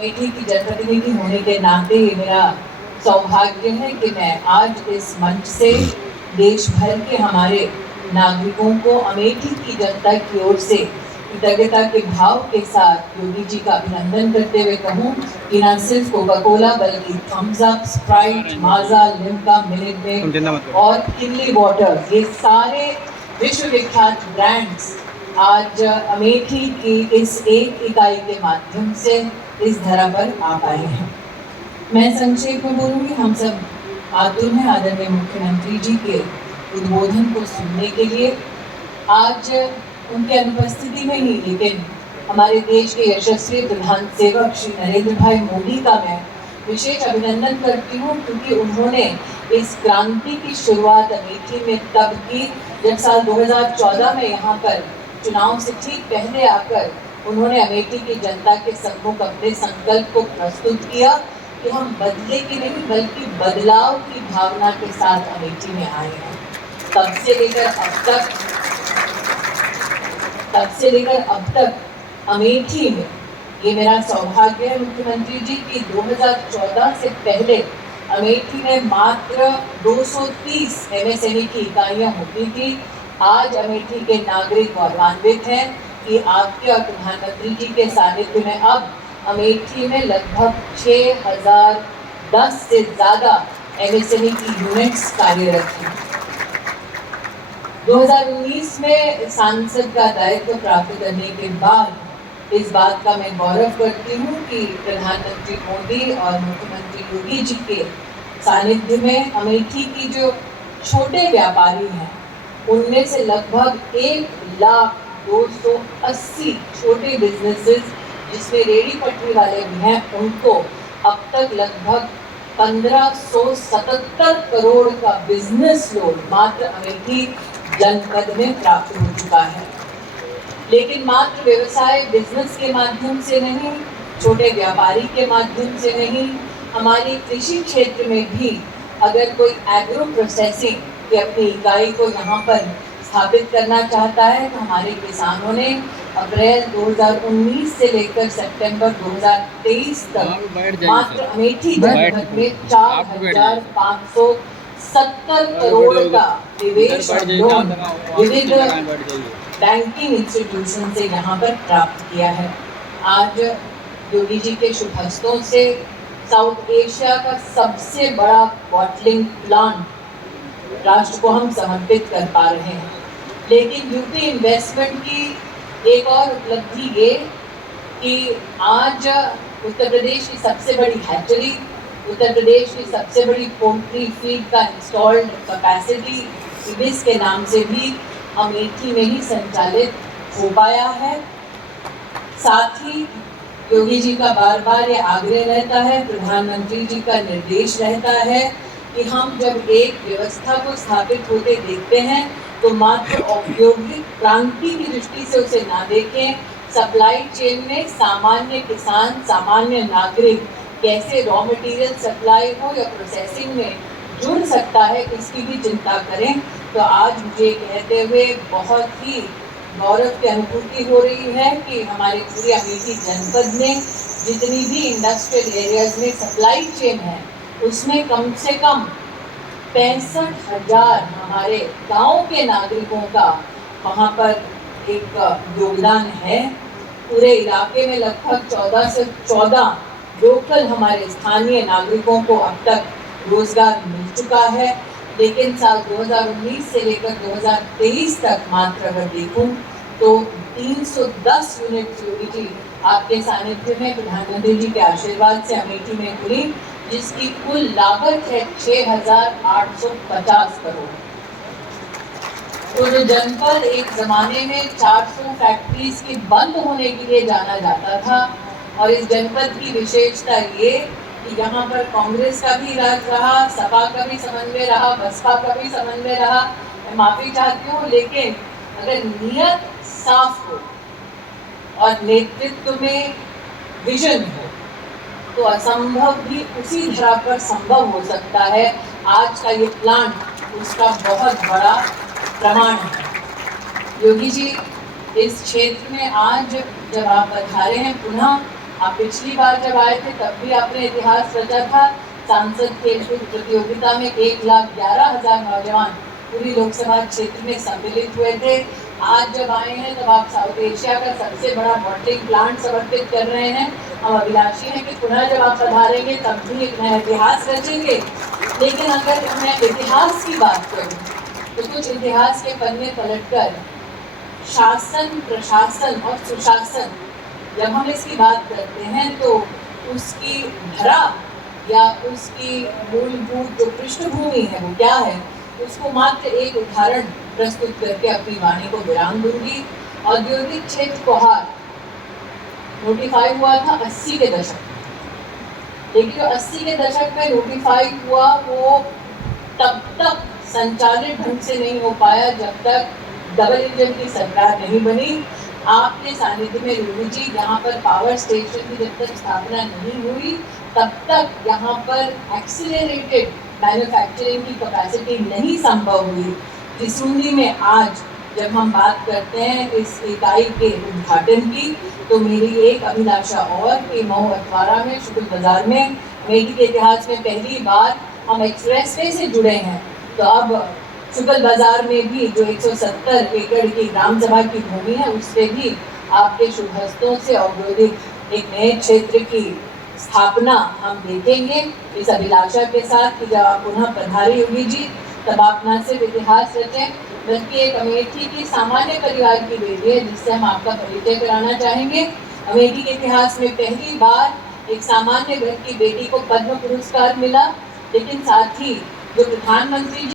अमेठी की जनप्रतिनिधि होने के नाते मेरा सौभाग्य है कि मैं आज इस मंच से देश भर के हमारे नागरिकों को अमेठी की जनता की ओर से कृतज्ञता के भाव के साथ योगी जी का अभिनंदन करते हुए कहूँ कि न सिर्फ कोका कोला बल्कि थम्स अप, स्प्राइट, माजा, लिम्का, मिनट मेड और किनली वाटर, ये सारे विश्व विख्यात ब्रांड्स आज अमेठी की इस एक इकाई के माध्यम से इस धरा पर आ पाए हैं। मैं संक्षेप में बोलूंगी, हम सब आतुर हैं आदरणीय मुख्यमंत्री जी के उद्बोधन को सुनने के लिए। आज उनके अनुपस्थिति में ही लेकिन हमारे देश के यशस्वी प्रधान सेवक श्री नरेंद्र भाई मोदी का मैं विशेष अभिनंदन करती हूँ, क्योंकि उन्होंने इस क्रांति की शुरुआत अमेठी में तब की जब साल 2014 में यहाँ पर चुनाव से ठीक पहले आकर उन्होंने अमेठी की जनता के सम्मुख अपने संकल्प को प्रस्तुत किया कि हम बदले की नहीं बल्कि बदलाव की भावना के साथ अमेठी में आए हैं। तब से लेकर अब तक अमेठी में ये मेरा सौभाग्य है मुख्यमंत्री जी की 2014 से पहले अमेठी में मात्र 230 MSME की इकाइयाँ होती थी। आज अमेठी के नागरिक गौरवान्वित हैं कि आपके और प्रधानमंत्री जी के सानिध्य में अब अमेठी में लगभग 6010 से ज़्यादा MSME की यूनिट्स कार्यरत हैं। 2019 में सांसद का दायित्व प्राप्त करने के बाद इस बात का मैं गौरव करती हूँ कि प्रधानमंत्री मोदी और मुख्यमंत्री योगी जी के सानिध्य में अमेठी की जो छोटे व्यापारी हैं उनमें से लगभग 1,280,000 छोटे बिजनेसेस जिसमें रेडी पटरी वाले भी हैं, उनको अब तक लगभग 1577 करोड़ का बिजनेस लोन मात्र अमेठी जनपद में प्राप्त हो चुका है। लेकिन मात्र व्यवसाय बिजनेस के माध्यम से नहीं, छोटे व्यापारी के माध्यम से नहीं, हमारी कृषि क्षेत्र में भी अगर कोई एग्रो प्रोसेसिंग की अपनी इकाई को यहाँ पर स्थापित करना चाहता है तो हमारे किसानों ने अप्रैल 2019 से लेकर सितंबर 2023 तक मात्र अमेठी जनपद में 4,570 करोड़ का निवेश लोन विविध बैंकिंग इंस्टीट्यूशन से यहाँ पर प्राप्त किया है। आज योगी जी के शुभ हस्तों से साउथ एशिया का सबसे बड़ा बॉटलिंग प्लांट राष्ट्र को हम समर्पित कर पा रहे हैं। लेकिन यूपी इन्वेस्टमेंट की एक और उपलब्धि ये कि आज उत्तर प्रदेश की सबसे बड़ी हैचरी, उत्तर प्रदेश की सबसे बड़ी पोल्ट्री फीड का इंस्टॉल्ड कैपेसिटी इबिस के नाम से भी अमेठी में ही संचालित हो पाया है। साथ ही योगी जी का बार बार ये आग्रह रहता है, प्रधानमंत्री जी का निर्देश रहता है कि हम जब एक व्यवस्था को स्थापित होते देखते हैं तो मात्र औद्योगिक क्रांति की दृष्टि से उसे ना देखें, सप्लाई चेन में सामान्य किसान, सामान्य नागरिक कैसे रॉ मटेरियल सप्लाई हो या प्रोसेसिंग में जुड़ सकता है इसकी भी चिंता करें। तो आज मुझे कहते हुए बहुत ही गौरव की अनुभूति हो रही है कि हमारे पूरे अमेठी जनपद में जितनी भी इंडस्ट्रियल एरियाज में सप्लाई चेन है उसमें कम से कम 65,000 हमारे गांव के नागरिकों का वहाँ पर एक योगदान है। पूरे इलाके में लगभग 14 से 14 लोकल हमारे स्थानीय नागरिकों को अब तक रोजगार मिल चुका है। लेकिन साल 2019 से लेकर 2023 तक मात्र अगर देखूं तो 310 यूनिट योगी जी आपके सानिध्य में प्रधानमंत्री जी के आशीर्वाद से अमेठी में खुली, जिसकी कुल लागत है 6,850 करोड़। तो जो जनपद एक जमाने में 400 फैक्ट्रीज के बंद होने के लिए जाना जाता था, और इस जनपद की विशेषता ये कि यहाँ पर कांग्रेस का भी राज रहा, सपा का भी समन्वय रहा, बसपा का भी समन्वय रहा। मैं माफ़ी चाहती हूँ, लेकिन अगर नियत साफ हो और नेतृत्व में विजन हो तो असंभव भी उसी धरा पर संभव हो सकता है। आज का ये प्लांट उसका बहुत बड़ा प्रमाण है। योगी जी इस क्षेत्र में आज जब आप पधारे हैं पुनः, आप पिछली बार जब आए थे तब भी आपने इतिहास रचा था। सांसद खेलकूद प्रतियोगिता में 1,11,000 नौजवान पूरी लोकसभा क्षेत्र में सम्मिलित हुए थे। आज जब आए हैं तब आप साउथ एशिया का सबसे बड़ा बॉटलिंग प्लांट समर्पित कर रहे हैं। हम अभिलाषी हैं कि पुनः जब आप पधारेंगे तब भी एक नया इतिहास रचेंगे। लेकिन अगर मैं इतिहास की बात करूं तो कुछ इतिहास के पन्ने पलटकर शासन, प्रशासन और सुशासन, जब हम इसकी बात करते हैं तो उसकी धरा या उसकी मूलभूत जो पृष्ठभूमि है वो क्या है, उसको मात्र एक उदाहरण प्रस्तुत करके अपनी वाणी को विराम दूंगी। औद्योगिक क्षेत्र कोहार नोटिफाई हुआ था 80 के दशक में, लेकिन जो 80 के दशक में नोटिफाई हुआ वो तब तक संचालित ढंग से नहीं हो पाया जब तक डबल इंजन की सरकार नहीं बनी। आपके सानिध्य में योगी जी यहाँ पर पावर स्टेशन की जब तक स्थापना नहीं हुई तब तक यहाँ पर एक्सीलरेटेड मैन्युफैक्चरिंग की कैपेसिटी नहीं संभव हुई। त्रिशूली में आज जब हम बात करते हैं इस इकाई के उद्घाटन की तो मेरी एक अभिलाषा और कि मऊ अखबारा में शुक्ल बाजार में अमेठी के इतिहास में पहली बार हम एक्सप्रेसवे से जुड़े हैं। तो अब शुक्ल बाजार में भी जो 170 एकड़ की ग्राम सभा की भूमि है उस पर भी आपके शुभ हस्तों से औद्योगिक एक नए क्षेत्र की स्थापना हम देखेंगे इस अभिलाषा के साथ कि जब आप पुनः पधारे योगी जी तब आप न सिर्फ इतिहास रचें बल्कि एक अमेठी की सामान्य परिवार की बेटी है जिससे हम आपका परिचय कराना चाहेंगे। अमेठी के इतिहास में पहली बार एक सामान्य घर की बेटी को पद्म पुरस्कार मिला, लेकिन साथ ही जो प्रधानमंत्री